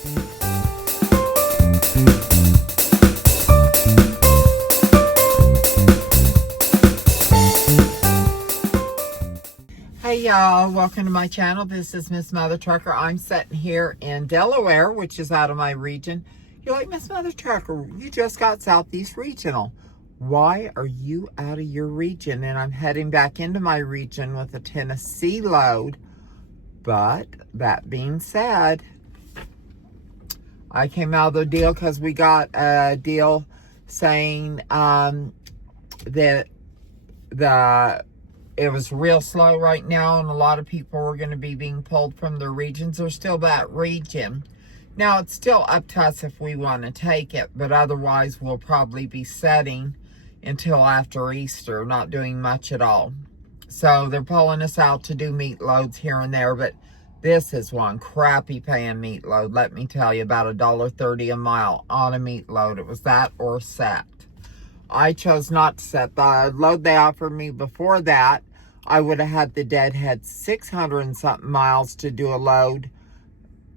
Hey y'all, welcome to my channel. This is Miss Mother Trucker. I'm sitting here in Delaware, which is out of my region. You're like, Miss Mother Trucker, you just got Southeast Regional. Why are you out of your region? And I'm heading back into my region with a Tennessee load. But that being said, I came out of the deal because we got a deal saying that it was real slow right now, and a lot of people were going to be being pulled from their regions. There's still that region. Now, it's still up to us if we want to take it, but otherwise we'll probably be setting until after Easter, not doing much at all. So they're pulling us out to do meat loads here and there, but this is one crappy paying meat load. Let me tell you, about $1.30 a mile on a meat load. It was that or set. I chose not to set. The load they offered me before that, I would have had the deadhead 600 and something miles to do a load,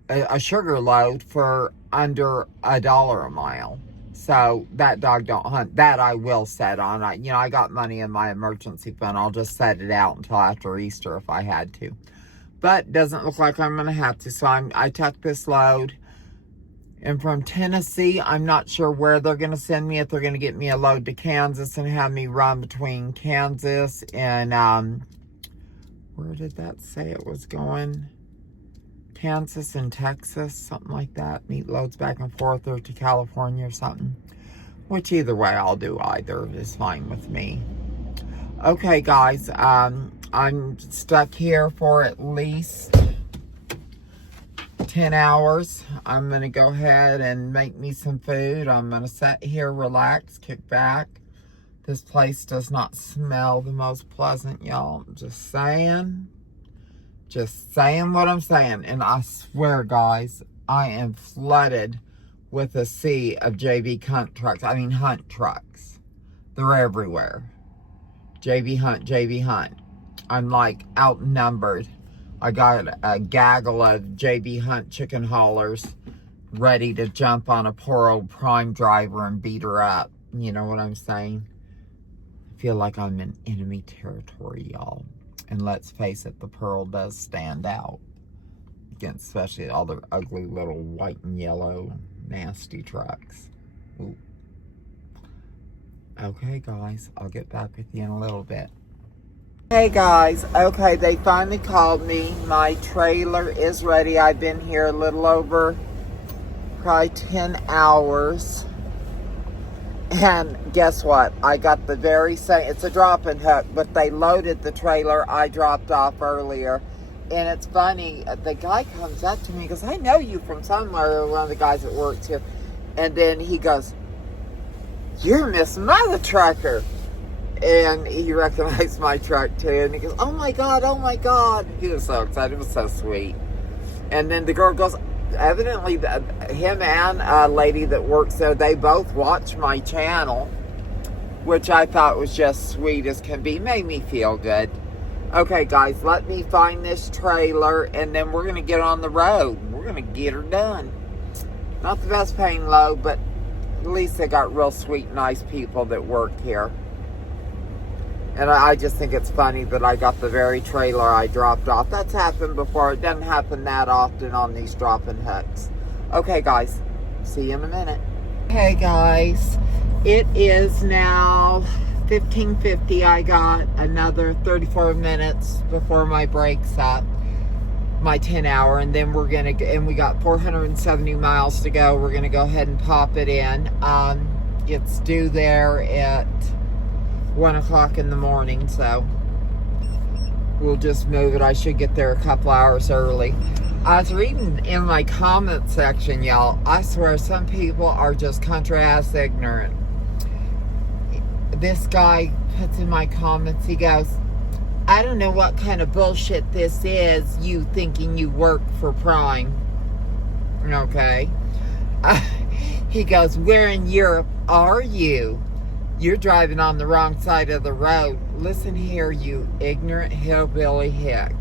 a sugar load for under $1 a mile. So that dog don't hunt. That I will set on. I got money in my emergency fund. I'll just set it out until after Easter if I had to. But doesn't look like I'm going to have to. So I took this load. And from Tennessee, I'm not sure where they're going to send me. If they're going to get me a load to Kansas and have me run between Kansas and, where did that say it was going? Kansas and Texas, something like that. Meat loads back and forth, or to California or something. Which either way, I'll do either. Is fine with me. Okay, guys. I'm stuck here for at least 10 hours. I'm going to go ahead and make me some food. I'm going to sit here, relax, kick back. This place does not smell the most pleasant, y'all. Just saying. Just saying what I'm saying. And I swear, guys, I am flooded with a sea of JB Hunt trucks. I mean, Hunt trucks. They're everywhere. JB Hunt, JB Hunt. I'm like outnumbered. I got a gaggle of JB Hunt chicken haulers ready to jump on a poor old Prime driver and beat her up. You know what I'm saying? I feel like I'm in enemy territory, y'all. And let's face it, the Pearl does stand out against especially all the ugly little white and yellow nasty trucks. Ooh. Okay, guys, I'll get back with you in a little bit. Hey guys, okay, they finally called me. My trailer is ready. I've been here a little over probably 10 hours. And guess what? I got the very same, it's a drop-in hook, but they loaded the trailer I dropped off earlier. And it's funny, the guy comes up to me and goes, I know you from somewhere, one of the guys that works here. And then he goes, you're Miss Mother Trucker. And he recognized my truck too. And he goes, oh my God, oh my God. He was so excited. It was so sweet. And then the girl goes, evidently him and a lady that works there, they both watch my channel, which I thought was just sweet as can be. Made me feel good. Okay, guys, let me find this trailer and then we're going to get on the road. We're going to get her done. Not the best paying load, but at least they got real sweet, nice people that work here. And I just think it's funny that I got the very trailer I dropped off. That's happened before. It doesn't happen that often on these drop-in hooks. Okay, guys. See you in a minute. Hey, guys. It is now 15:50. I got another 34 minutes before my break's up. My 10 hour. And then we're going to... And we got 470 miles to go. We're going to go ahead and pop it in. It's due there at 1 o'clock in the morning, so we'll just move it. I should get there a couple hours early. I was reading in my comment section, y'all. I swear some people are just country-ass ignorant. This guy puts in my comments, he goes, I don't know what kind of bullshit this is, you thinking you work for Prime. Okay. He goes, where in Europe are you? You're driving on the wrong side of the road. Listen here, you ignorant hillbilly hick.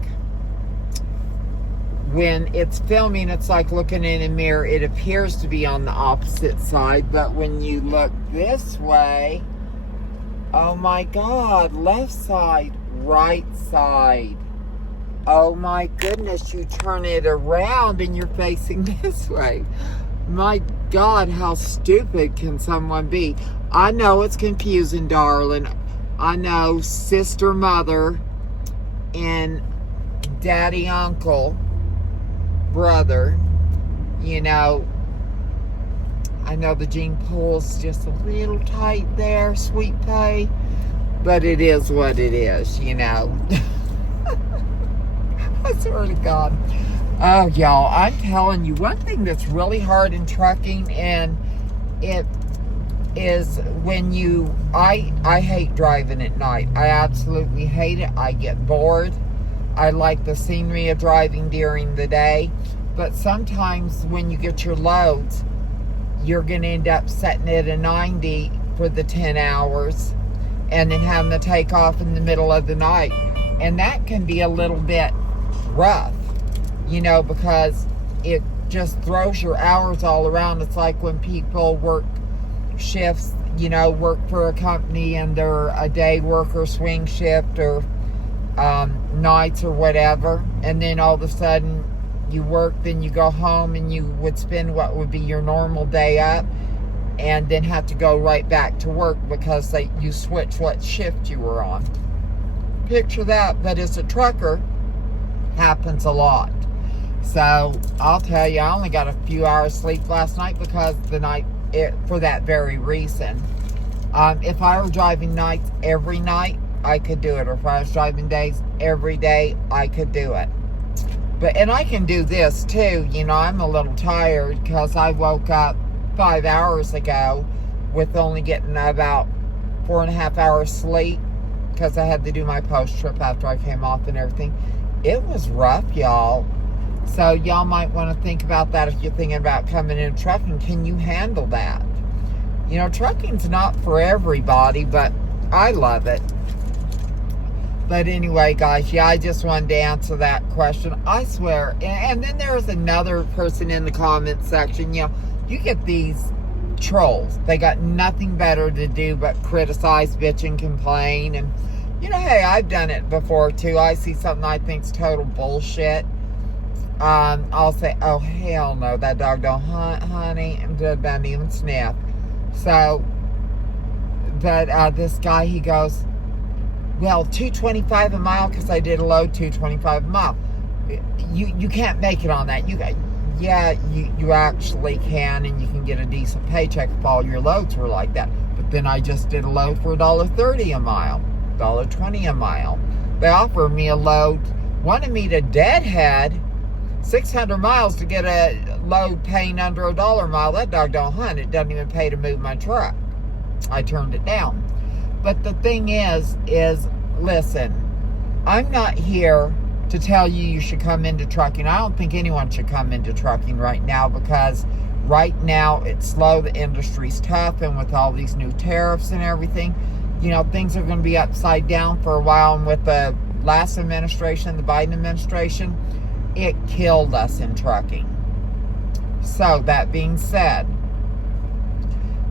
when it's filming, it's like looking in a mirror. It appears to be on the opposite side, but when you look this way, oh my God, left side, right side. Oh my goodness, you turn it around and you're facing this way. My God, how stupid can someone be? I know it's confusing, darling. I know sister, mother, and daddy, uncle, brother, you know, I know the gene pool's just a little tight there, sweet pea, but it is what it is, you know. I swear to God. Oh, y'all, I'm telling you, one thing that's really hard in trucking, and it is when you, I hate driving at night. I absolutely hate it. I get bored. I like the scenery of driving during the day, but sometimes when you get your loads, you're going to end up setting it at 90 for the 10 hours and then having to take off in the middle of the night. And that can be a little bit rough, you know, because it just throws your hours all around. It's like when people work shifts, you know, work for a company and they're a day worker, swing shift, or nights or whatever, and then all of a sudden you work, then you go home and you would spend what would be your normal day up and then have to go right back to work because you switched what shift you were on. Picture that. But as a trucker, happens a lot. So I'll tell you, I only got a few hours sleep last night because for that very reason. If I were driving nights every night, I could do it. Or if I was driving days every day, I could do it. And I can do this too. You know, I'm a little tired because I woke up 5 hours ago with only getting about 4.5 hours sleep because I had to do my post trip after I came off and everything. It was rough, y'all. So y'all might want to think about that if you're thinking about coming in trucking. Can you handle that? You know, trucking's not for everybody, but I love it. But anyway, guys, yeah, I just wanted to answer that question. I swear. And then there's another person in the comment section. You know, you get these trolls. They got nothing better to do but criticize, bitch, and complain. And, you know, hey, I've done it before, too. I see something I think's total bullshit. I'll say, oh, hell no, that dog don't hunt, honey, and doesn't even sniff. So, but this guy, he goes, well, $2.25 a mile because I did a load, $2.25 a mile. You can't make it on that. Yeah, you actually can, and you can get a decent paycheck if all your loads were like that. But then I just did a load for $1.30 a mile, $1.20 a mile. They offered me a load, wanted me to deadhead 600 miles to get a load paying under $1 a mile. That dog don't hunt. It doesn't even pay to move my truck. I turned it down. But the thing is listen, I'm not here to tell you should come into trucking. I don't think anyone should come into trucking right now because right now it's slow. The industry's tough, and with all these new tariffs and everything, you know, things are going to be upside down for a while. And with the last administration, the Biden administration, it killed us in trucking. So that being said,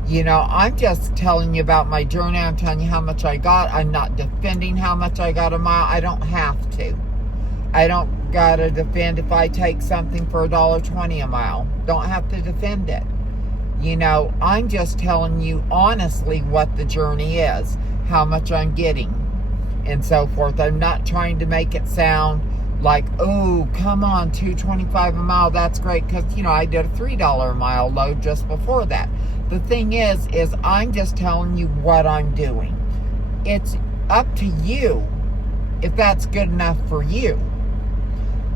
you know, I'm just telling you about my journey. I'm telling you how much I got. I'm not defending how much I got a mile. I don't have to. I don't got to defend if I take something for $1.20 a mile. Don't have to defend it. You know, I'm just telling you honestly what the journey is, how much I'm getting, and so forth. I'm not trying to make it sound like, oh, come on, $2.25 a mile, that's great, because, you know, I did a $3 a mile load just before that. The thing is I'm just telling you what I'm doing. It's up to you if that's good enough for you.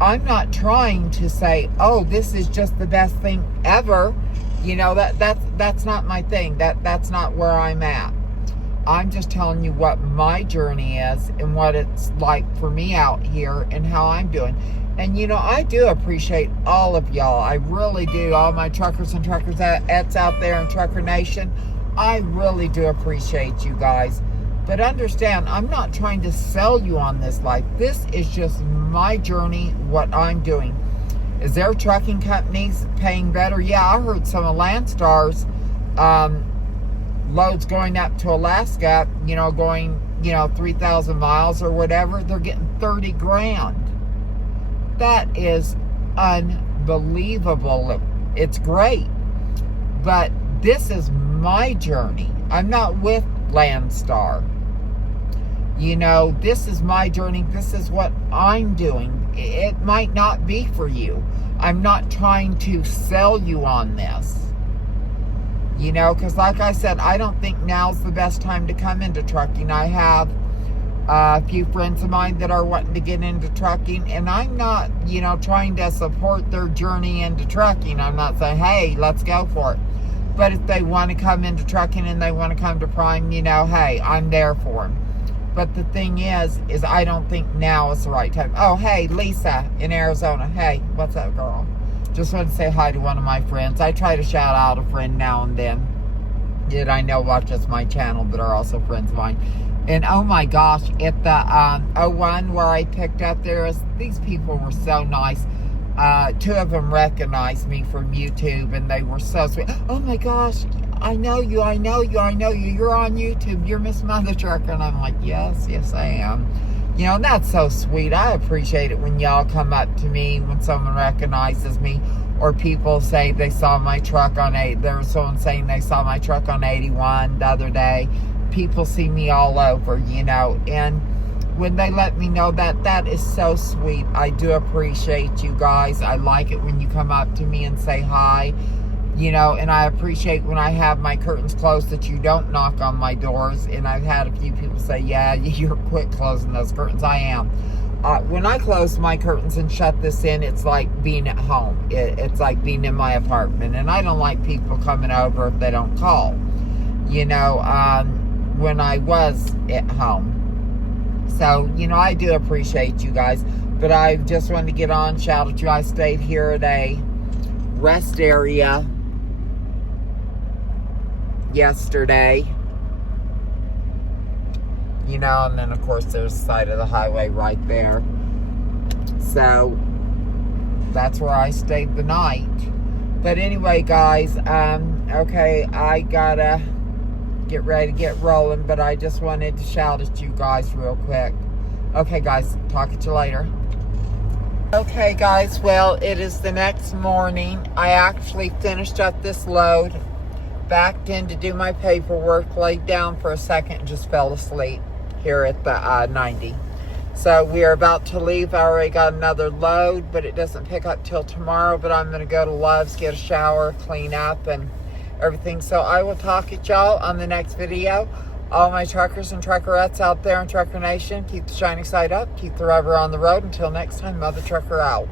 I'm not trying to say, oh, this is just the best thing ever. You know, that's not my thing. That's not where I'm at. I'm just telling you what my journey is and what it's like for me out here and how I'm doing. And, you know, I do appreciate all of y'all. I really do. All my truckers and truckerettes out there in Trucker Nation. I really do appreciate you guys. But understand, I'm not trying to sell you on this life. This is just my journey, what I'm doing. Is their trucking companies paying better? Yeah, I heard some of Landstar's loads going up to Alaska, going, 3,000 miles or whatever, they're getting 30 grand. That is unbelievable. It's great. But this is my journey. I'm not with Landstar. This is my journey. This is what I'm doing. It might not be for you. I'm not trying to sell you on this. Because like I said, I don't think now's the best time to come into trucking. I have a few friends of mine that are wanting to get into trucking, and I'm not, trying to support their journey into trucking. I'm not saying, hey, let's go for it. But if they want to come into trucking and they want to come to Prime, hey, I'm there for them. But the thing is I don't think now is the right time. Oh, hey, Lisa in Arizona. Hey, what's up, girl? Just wanted to say hi to one of my friends. I try to shout out a friend now and then that I know watches my channel that are also friends of mine. And oh my gosh, at the 01 where I picked up these people were so nice. Two of them recognized me from YouTube, and they were so sweet. Oh my gosh, I know you. You're on YouTube. You're Miss Mother Trucker. And I'm like, yes, I am. And that's so sweet. I appreciate it when y'all come up to me, when someone recognizes me, or people say they saw my truck on there was someone saying they saw my truck on 81 the other day. People see me all over, and when they let me know that is so sweet. I do appreciate you guys. I like it when you come up to me and say hi, and I appreciate when I have my curtains closed that you don't knock on my doors. And I've had a few people say, yeah, you're quick closing those curtains. I am. When I close my curtains and shut this in, it's like being at home. It's like being in my apartment. And I don't like people coming over if they don't call, when I was at home. So, I do appreciate you guys. But I just wanted to get on, shout at you. I stayed here at a rest area yesterday. And then of course there's the side of the highway right there. So that's where I stayed the night. But anyway, guys, okay, I gotta get ready to get rolling, but I just wanted to shout at you guys real quick. Okay, guys, talk at you later. Okay, guys, well, it is the next morning. I actually finished up this load, backed in to do my paperwork, laid down for a second, and just fell asleep here at the 90. So we are about to leave. I already got another load, but it doesn't pick up till tomorrow. But I'm going to go to Love's, get a shower, clean up, and everything. So I will talk at y'all on the next video. All my truckers and truckerettes out there in Trucker Nation, keep the shining side up, keep the rubber on the road. Until next time, Mother Trucker out.